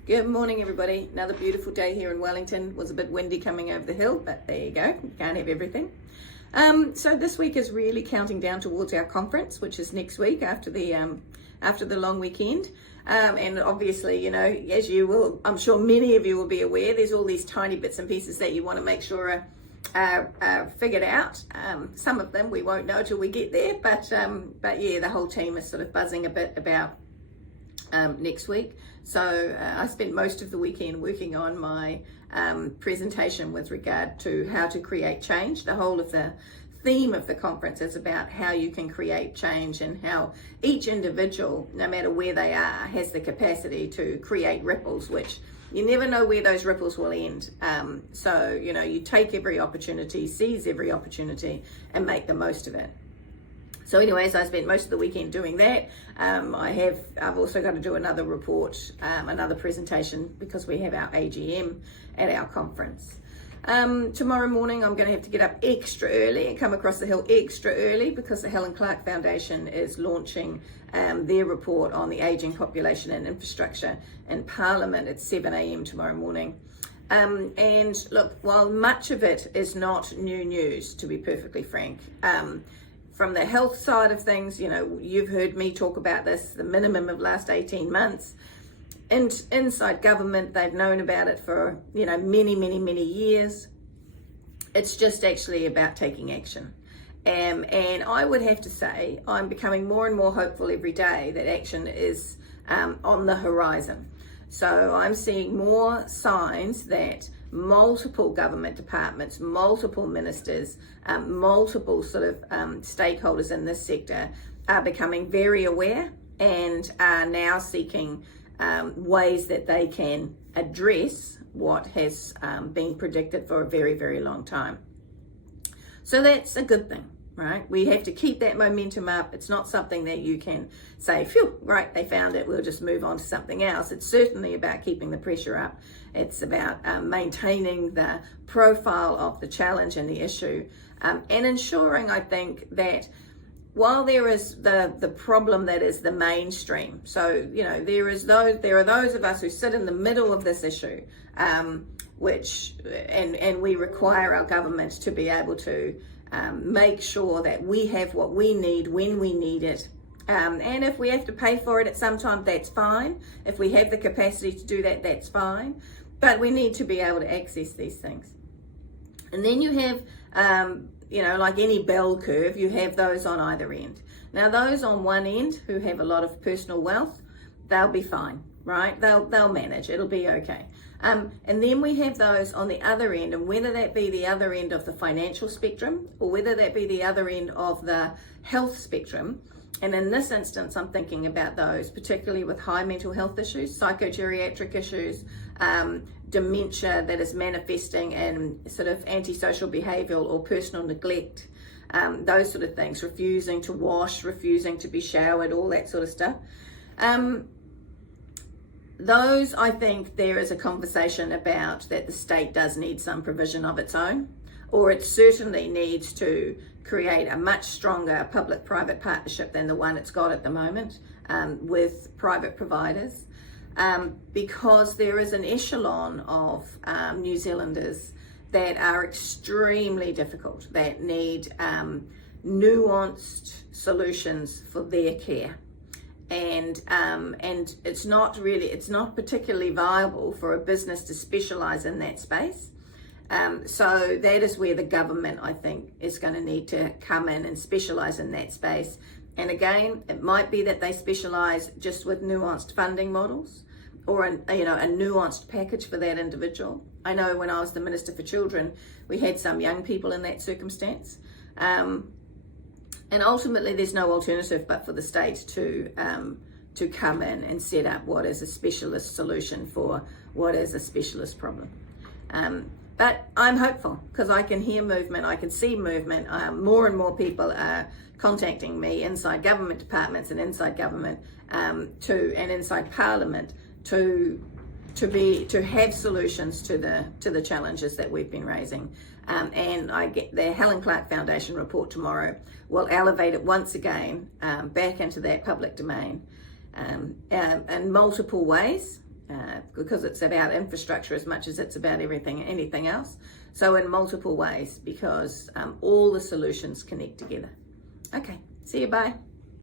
Good morning, everybody. Another beautiful day here in Wellington. Was a bit windy coming over the hill, but there you go. You can't have everything. So this week is really counting down towards our conference, which is next week after the long weekend. And obviously, you know, as you will, I'm sure many of you will be aware, there's all these tiny bits and pieces that you want to make sure are figured out. Some of them we won't know till we get there, but yeah, the whole team is sort of buzzing a bit about next week. So I spent most of the weekend working on my presentation with regard to how to create change. The whole of the theme of the conference is about how you can create change and how each individual, no matter where they are, has the capacity to create ripples, which you never know where those ripples will end. So, you know, you take every opportunity, seize every opportunity and make the most of it. So anyways, I spent most of the weekend doing that. I've also got to do another report, another presentation, because we have our AGM at our conference. Tomorrow morning, I'm going to have to get up extra early and come across the hill extra early because the Helen Clark Foundation is launching their report on the ageing population and infrastructure in Parliament at 7 a.m. tomorrow morning. And look, while much of it is not new news, to be perfectly frank, from the health side of things, you know, you've heard me talk about this, the minimum of last 18 months. And inside government, they've known about it for, you know, many years. It's just actually about taking action. And I would have to say, I'm becoming more and more hopeful every day that action is on the horizon. So I'm seeing more signs that multiple government departments, multiple ministers, multiple sort of stakeholders in this sector are becoming very aware and are now seeking ways that they can address what has been predicted for a very long time. So that's a good thing, right? We have to keep that momentum up. It's not something that you can say, phew, right, they found it, we'll just move on to something else. It's certainly about keeping the pressure up. It's about maintaining the profile of the challenge and the issue, and ensuring, I think, that while there is the problem that is the mainstream, so, you know, there are those of us who sit in the middle of this issue, which we require our government to be able to make sure that we have what we need when we need it. And if we have to pay for it at some time, that's fine. If we have the capacity to do that, that's fine. But we need to be able to access these things. And then you have, you know, like any bell curve, you have those on either end. Now, those on one end who have a lot of personal wealth, they'll be fine, right? They'll manage. It'll be okay. And then we have those on the other end, and whether that be the other end of the financial spectrum or whether that be the other end of the health spectrum. And in this instance, I'm thinking about those, particularly with high mental health issues, psychogeriatric issues, dementia that is manifesting in sort of antisocial behavioural or personal neglect, those sort of things, refusing to wash, refusing to be showered, all that sort of stuff. Those, I think there is a conversation about that the state does need some provision of its own, or it certainly needs to create a much stronger public-private partnership than the one it's got at the moment with private providers, because there is an echelon of New Zealanders that are extremely difficult, that need nuanced solutions for their care. And it's not particularly viable for a business to specialise in that space. So that is where the government, I think, is going to need to come in and specialise in that space. And again, it might be that they specialise just with nuanced funding models or a nuanced package for that individual. I know when I was the Minister for Children, we had some young people in that circumstance. And ultimately, there's no alternative but for the state to come in and set up what is a specialist solution for what is a specialist problem. But I'm hopeful because I can hear movement, I can see movement. More and more people are contacting me inside government departments and inside government and inside Parliament to have solutions to the challenges that we've been raising. And I get the Helen Clark Foundation report tomorrow will elevate it once again back into that public domain in multiple ways. because it's about infrastructure as much as it's about anything else. So in multiple ways, because all the solutions connect together. Okay, see you, bye.